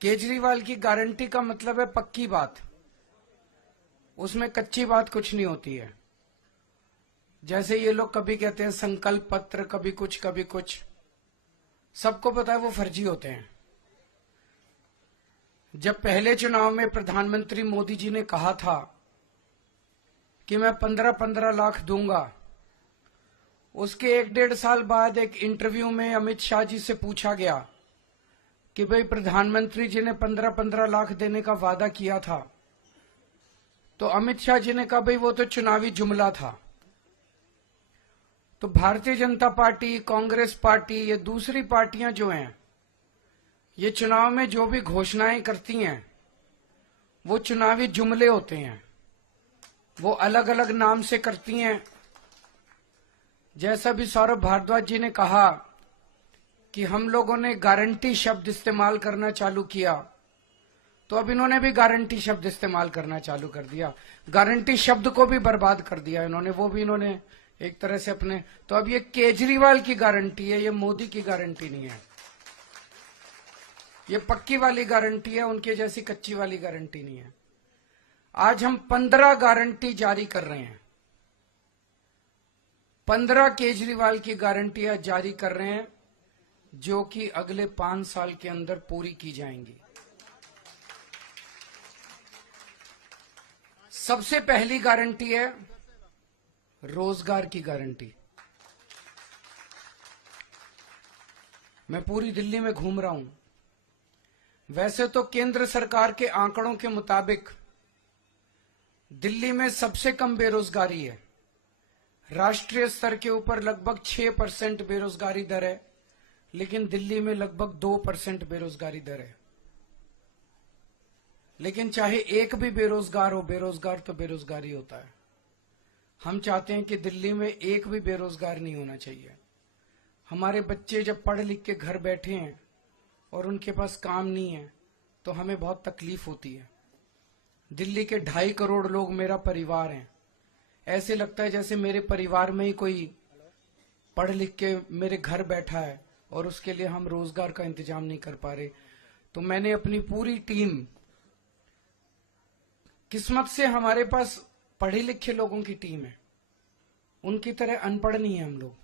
केजरीवाल की गारंटी का मतलब है पक्की बात, उसमें कच्ची बात कुछ नहीं होती है। जैसे ये लोग कभी कहते हैं संकल्प पत्र, कभी कुछ, सबको पता है वो फर्जी होते हैं। जब पहले चुनाव में प्रधानमंत्री मोदी जी ने कहा था कि मैं 15-15 लाख दूंगा, उसके 1-1.5 साल बाद एक इंटरव्यू में अमित शाह जी से पूछा गया कि भाई प्रधानमंत्री जी ने 15-15 लाख देने का वादा किया था, तो अमित शाह जी ने कहा भाई वो तो चुनावी जुमला था। तो भारतीय जनता पार्टी, कांग्रेस पार्टी, ये दूसरी पार्टियां जो हैं, ये चुनाव में जो भी घोषणाएं करती हैं वो चुनावी जुमले होते हैं, वो अलग अलग नाम से करती हैं। जैसा भी सौरभ भारद्वाज जी ने कहा कि हम लोगों ने गारंटी शब्द इस्तेमाल करना चालू किया, तो अब इन्होंने भी गारंटी शब्द इस्तेमाल करना चालू कर दिया। गारंटी शब्द को भी बर्बाद कर दिया इन्होंने, वो भी इन्होंने एक तरह से अपने। तो अब ये केजरीवाल की गारंटी है, ये मोदी की गारंटी नहीं है। ये पक्की वाली गारंटी है, उनके जैसी कच्ची वाली गारंटी नहीं है। आज हम 15 गारंटी जारी कर रहे हैं, 15 केजरीवाल की गारंटियां जारी कर रहे हैं, जो कि अगले 5 साल के अंदर पूरी की जाएंगी। सबसे पहली गारंटी है रोजगार की गारंटी। मैं पूरी दिल्ली में घूम रहा हूं। वैसे तो केंद्र सरकार के आंकड़ों के मुताबिक दिल्ली में सबसे कम बेरोजगारी है। राष्ट्रीय स्तर के ऊपर लगभग 6% बेरोजगारी दर है, लेकिन दिल्ली में लगभग 2% बेरोजगारी दर है। लेकिन चाहे एक भी बेरोजगार हो, बेरोजगार तो बेरोजगार ही होता है। हम चाहते हैं कि दिल्ली में एक भी बेरोजगार नहीं होना चाहिए। हमारे बच्चे जब पढ़ लिख के घर बैठे हैं और उनके पास काम नहीं है, तो हमें बहुत तकलीफ होती है। दिल्ली के 2.5 करोड़ लोग मेरा परिवार हैं। ऐसे लगता है जैसे मेरे परिवार में ही कोई पढ़ लिख के मेरे घर बैठा है और उसके लिए हम रोजगार का इंतजाम नहीं कर पा रहे। तो मैंने अपनी पूरी टीम, किस्मत से हमारे पास पढ़े लिखे लोगों की टीम है, उनकी तरह अनपढ़ नहीं है हम लोग।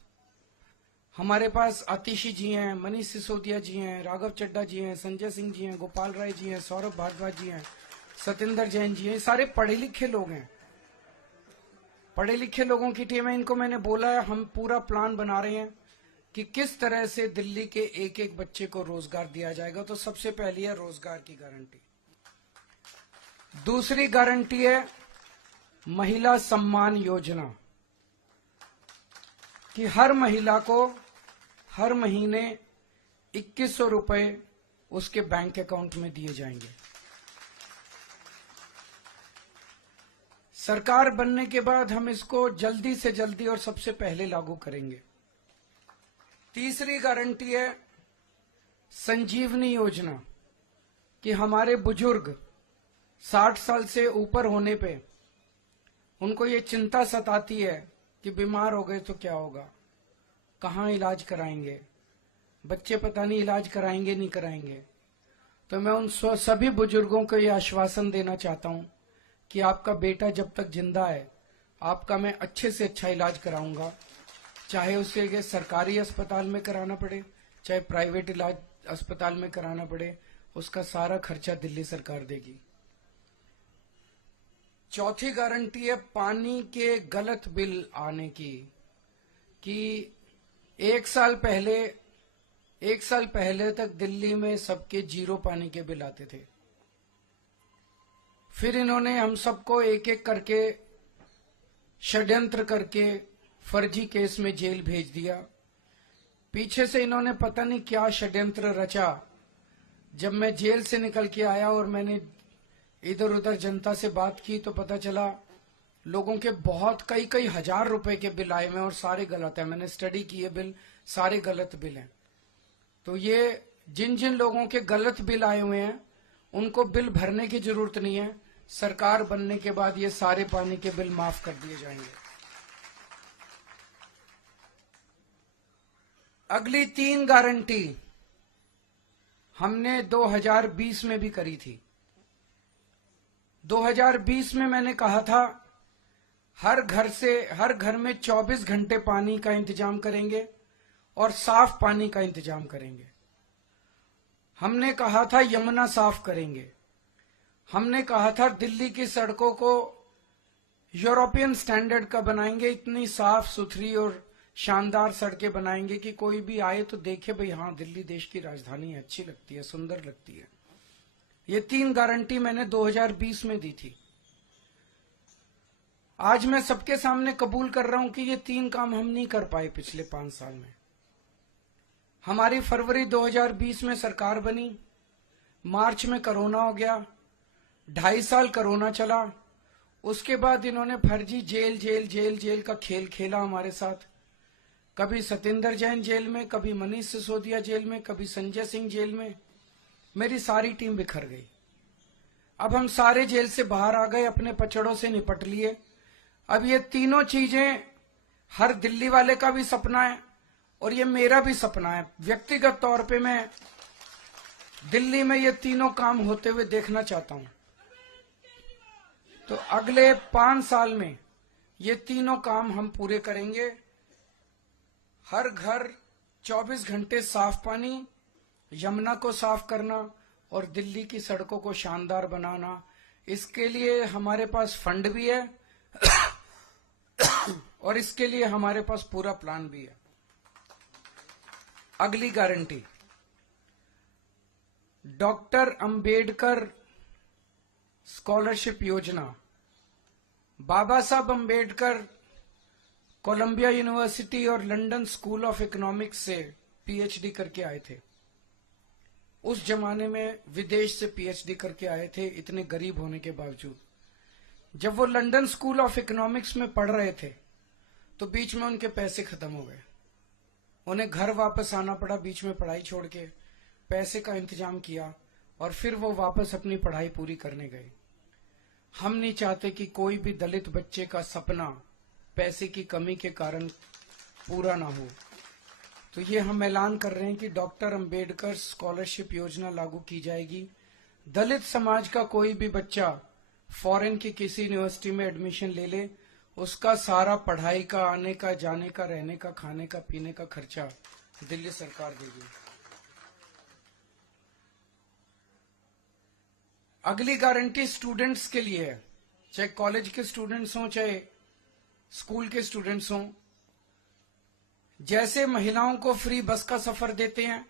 हमारे पास आतिशी जी हैं, मनीष सिसोदिया जी हैं, राघव चड्ढा जी हैं, संजय सिंह जी हैं, गोपाल राय जी हैं, सौरभ भारद्वाज जी हैं, सत्येंद्र जैन जी हैं। ये सारे पढ़े लिखे लोग हैं, पढ़े लिखे लोगों की टीम है। इनको मैंने बोला है, हम पूरा प्लान बना रहे हैं कि किस तरह से दिल्ली के एक एक बच्चे को रोजगार दिया जाएगा। तो सबसे पहली है रोजगार की गारंटी। दूसरी गारंटी है महिला सम्मान योजना, कि हर महिला को हर महीने 2100 रुपए उसके बैंक अकाउंट में दिए जाएंगे। सरकार बनने के बाद हम इसको जल्दी से जल्दी और सबसे पहले लागू करेंगे। तीसरी गारंटी है संजीवनी योजना, कि हमारे बुजुर्ग 60 साल से ऊपर होने पे उनको ये चिंता सताती है कि बीमार हो गए तो क्या होगा, कहाँ इलाज कराएंगे, बच्चे पता नहीं इलाज कराएंगे नहीं कराएंगे। तो मैं उन सभी बुजुर्गों को ये आश्वासन देना चाहता हूं कि आपका बेटा जब तक जिंदा है, आपका मैं अच्छे से अच्छा इलाज कराऊंगा, चाहे उसे सरकारी अस्पताल में कराना पड़े, चाहे प्राइवेट इलाज अस्पताल में कराना पड़े, उसका सारा खर्चा दिल्ली सरकार देगी। चौथी गारंटी है पानी के गलत बिल आने की, कि एक साल पहले तक दिल्ली में सबके 0 पानी के बिल आते थे। फिर इन्होंने हम सबको एक एक करके षड्यंत्र करके फर्जी केस में जेल भेज दिया। पीछे से इन्होंने पता नहीं क्या षड्यंत्र रचा। जब मैं जेल से निकल के आया और मैंने इधर उधर जनता से बात की, तो पता चला लोगों के बहुत कई हजार रुपए के बिल आए हुए हैं और सारे गलत है। मैंने स्टडी की है, बिल सारे गलत बिल हैं। तो ये जिन जिन लोगों के गलत बिल आए हुए हैं उनको बिल भरने की जरूरत नहीं है। सरकार बनने के बाद ये सारे पानी के बिल माफ कर दिए जाएंगे। अगली 3 गारंटी हमने 2020 में भी करी थी। 2020 में मैंने कहा था हर घर में 24 घंटे पानी का इंतजाम करेंगे और साफ पानी का इंतजाम करेंगे। हमने कहा था यमुना साफ करेंगे। हमने कहा था दिल्ली की सड़कों को यूरोपियन स्टैंडर्ड का बनाएंगे, इतनी साफ सुथरी और शानदार सड़कें बनाएंगे कि कोई भी आए तो देखे भाई हाँ दिल्ली देश की राजधानी है, अच्छी लगती है, सुंदर लगती है। ये 3 गारंटी मैंने 2020 में दी थी। आज मैं सबके सामने कबूल कर रहा हूं कि ये 3 काम हम नहीं कर पाए पिछले 5 साल में। हमारी फरवरी 2020 में सरकार बनी, मार्च में कोरोना हो गया, 2.5 साल कोरोना चला। उसके बाद इन्होंने फर्जी जेल का खेल खेला हमारे साथ। कभी सत्येंद्र जैन जेल में, कभी मनीष सिसोदिया जेल में, कभी संजय सिंह जेल में। मेरी सारी टीम बिखर गई। अब हम सारे जेल से बाहर आ गए, अपने पचड़ों से निपट लिए। अब ये तीनों चीजें हर दिल्ली वाले का भी सपना है और ये मेरा भी सपना है। व्यक्तिगत तौर पे मैं दिल्ली में ये तीनों काम होते हुए देखना चाहता हूं। तो अगले 5 साल में ये तीनों काम हम पूरे करेंगे। हर घर 24 घंटे साफ पानी, यमुना को साफ करना और दिल्ली की सड़कों को शानदार बनाना। इसके लिए हमारे पास फंड भी है और इसके लिए हमारे पास पूरा प्लान भी है। अगली गारंटी, डॉक्टर अंबेडकर स्कॉलरशिप योजना। बाबा साहब अंबेडकर कोलंबिया यूनिवर्सिटी और लंदन स्कूल ऑफ इकोनॉमिक्स से पीएचडी करके आए थे। उस जमाने में विदेश से पीएचडी करके आए थे, इतने गरीब होने के बावजूद। जब वो लंदन स्कूल ऑफ इकोनॉमिक्स में पढ़ रहे थे तो बीच में उनके पैसे खत्म हो गए। उन्हें घर वापस आना पड़ा, बीच में पढ़ाई छोड़ के। पैसे का इंतजाम किया और फिर वो वापस अपनी पढ़ाई पूरी करने गए। हम नहीं चाहते कि कोई भी दलित बच्चे का सपना पैसे की कमी के कारण पूरा ना हो। तो ये हम ऐलान कर रहे हैं कि डॉक्टर अंबेडकर स्कॉलरशिप योजना लागू की जाएगी। दलित समाज का कोई भी बच्चा फॉरेन की किसी यूनिवर्सिटी में एडमिशन ले ले, उसका सारा पढ़ाई का, आने का, जाने का, रहने का, खाने का, पीने का खर्चा दिल्ली सरकार देगी। अगली गारंटी स्टूडेंट्स के लिए है, चाहे कॉलेज के स्टूडेंट्स हों चाहे स्कूल के स्टूडेंट्स हों। जैसे महिलाओं को फ्री बस का सफर देते हैं,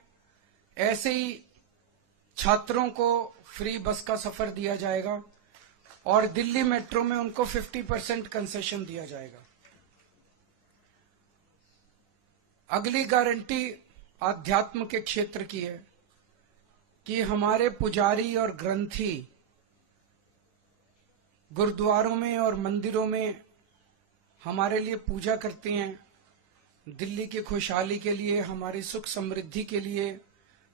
ऐसे ही छात्रों को फ्री बस का सफर दिया जाएगा और दिल्ली मेट्रो में उनको 50% कंसेशन दिया जाएगा। अगली गारंटी आध्यात्म के क्षेत्र की है कि हमारे पुजारी और ग्रंथी गुरुद्वारों में और मंदिरों में हमारे लिए पूजा करते हैं। दिल्ली की खुशहाली के लिए, हमारी सुख समृद्धि के लिए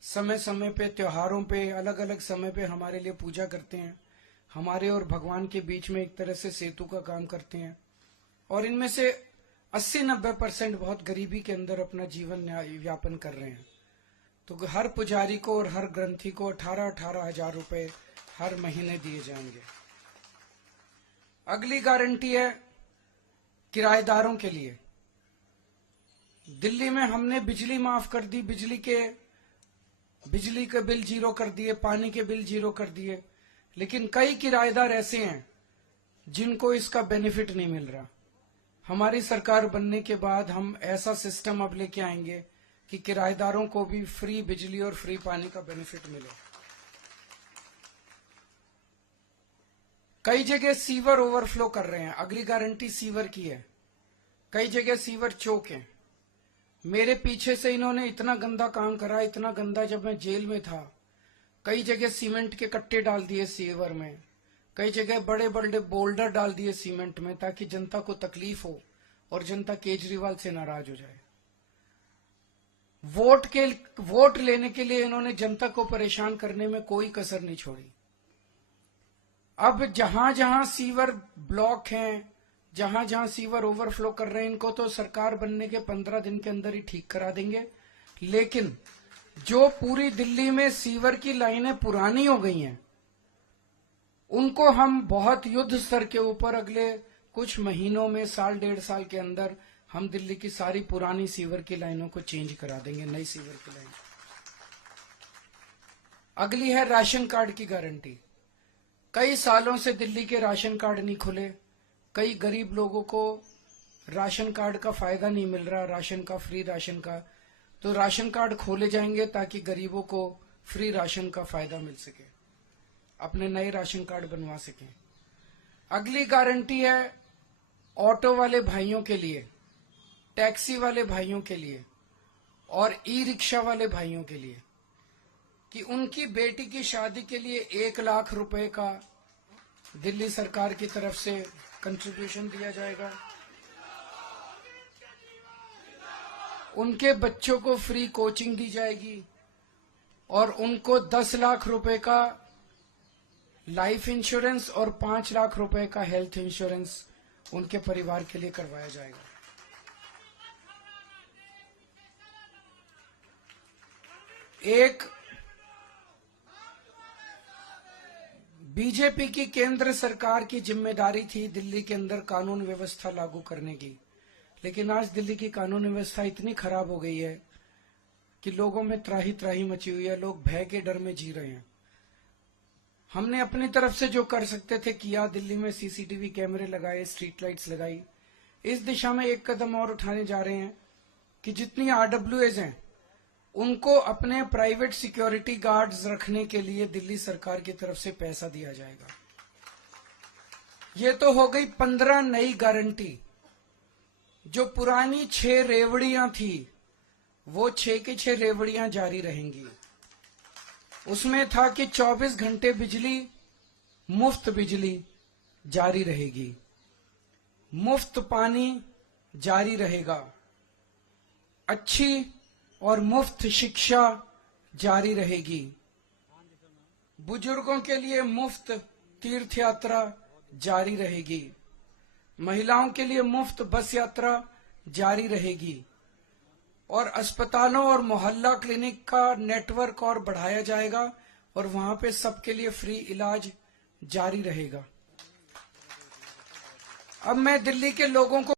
समय समय पे, त्योहारों पे, अलग अलग समय पे हमारे लिए पूजा करते हैं। हमारे और भगवान के बीच में एक तरह से सेतु का काम करते हैं। और इनमें से 80-90% बहुत गरीबी के अंदर अपना जीवन यापन कर रहे हैं। तो हर पुजारी को और हर ग्रंथी को 18-18 हजार रुपए हर महीने दिए जाएंगे। अगली गारंटी है किराएदारों के लिए। दिल्ली में हमने बिजली माफ कर दी, बिजली के बिल 0 कर दिए, पानी के बिल 0 कर दिए। लेकिन कई किराएदार ऐसे हैं जिनको इसका बेनिफिट नहीं मिल रहा। हमारी सरकार बनने के बाद हम ऐसा सिस्टम अब लेके आएंगे कि किराएदारों को भी फ्री बिजली और फ्री पानी का बेनिफिट मिले। कई जगह सीवर ओवरफ्लो कर रहे हैं, अगली गारंटी सीवर की है। कई जगह सीवर चौक हैं। मेरे पीछे से इन्होंने इतना गंदा काम करा, इतना गंदा, जब मैं जेल में था कई जगह सीमेंट के कट्टे डाल दिए सीवर में, कई जगह बड़े बड़े बोल्डर डाल दिए सीमेंट में ताकि जनता को तकलीफ हो और जनता केजरीवाल से नाराज हो जाए। वोट लेने के लिए इन्होंने जनता को परेशान करने में कोई कसर नहीं छोड़ी। अब जहां जहां सीवर ब्लॉक हैं, जहां जहां सीवर ओवरफ्लो कर रहे हैं, इनको तो सरकार बनने के 15 दिन के अंदर ही ठीक करा देंगे। लेकिन जो पूरी दिल्ली में सीवर की लाइनें पुरानी हो गई हैं, उनको हम बहुत युद्ध स्तर के ऊपर अगले कुछ महीनों में, साल डेढ़ साल के अंदर हम दिल्ली की सारी पुरानी सीवर की लाइनों को चेंज करा देंगे, नई सीवर की लाइन। अगली है राशन कार्ड की गारंटी। कई सालों से दिल्ली के राशन कार्ड नहीं खुले, कई गरीब लोगों को राशन कार्ड का फायदा नहीं मिल रहा, राशन का, फ्री राशन का। तो राशन कार्ड खोले जाएंगे ताकि गरीबों को फ्री राशन का फायदा मिल सके, अपने नए राशन कार्ड बनवा सकें। अगली गारंटी है ऑटो वाले भाइयों के लिए, टैक्सी वाले भाइयों के लिए और ई रिक्शा वाले भाइयों के लिए कि उनकी बेटी की शादी के लिए 1 लाख रुपए का दिल्ली सरकार की तरफ से कंट्रीब्यूशन दिया जाएगा। उनके बच्चों को फ्री कोचिंग दी जाएगी और उनको 10 लाख रुपए का लाइफ इंश्योरेंस और 5 लाख रुपए का हेल्थ इंश्योरेंस उनके परिवार के लिए करवाया जाएगा। एक बीजेपी की केंद्र सरकार की जिम्मेदारी थी दिल्ली के अंदर कानून व्यवस्था लागू करने की, लेकिन आज दिल्ली की कानून व्यवस्था इतनी खराब हो गई है कि लोगों में त्राही त्राही मची हुई है, लोग भय के डर में जी रहे हैं। हमने अपनी तरफ से जो कर सकते थे किया, दिल्ली में सीसीटीवी कैमरे लगाए, स्ट्रीट लाइट्स लगाई। इस दिशा में एक कदम और उठाने जा रहे हैं कि जितनी आरडब्ल्यूएज हैं उनको अपने प्राइवेट सिक्योरिटी गार्ड्स रखने के लिए दिल्ली सरकार की तरफ से पैसा दिया जाएगा। ये तो हो गई 15 नई गारंटी। जो पुरानी 6 रेवड़ियां थी वो 6 की 6 रेवड़ियां जारी रहेंगी। उसमें था कि 24 घंटे बिजली, मुफ्त बिजली जारी रहेगी, मुफ्त पानी जारी रहेगा, अच्छी और मुफ्त शिक्षा जारी रहेगी, बुजुर्गों के लिए मुफ्त तीर्थ यात्रा जारी रहेगी, महिलाओं के लिए मुफ्त बस यात्रा जारी रहेगी और अस्पतालों और मोहल्ला क्लिनिक का नेटवर्क और बढ़ाया जाएगा और वहां पे सबके लिए फ्री इलाज जारी रहेगा। अब मैं दिल्ली के लोगों को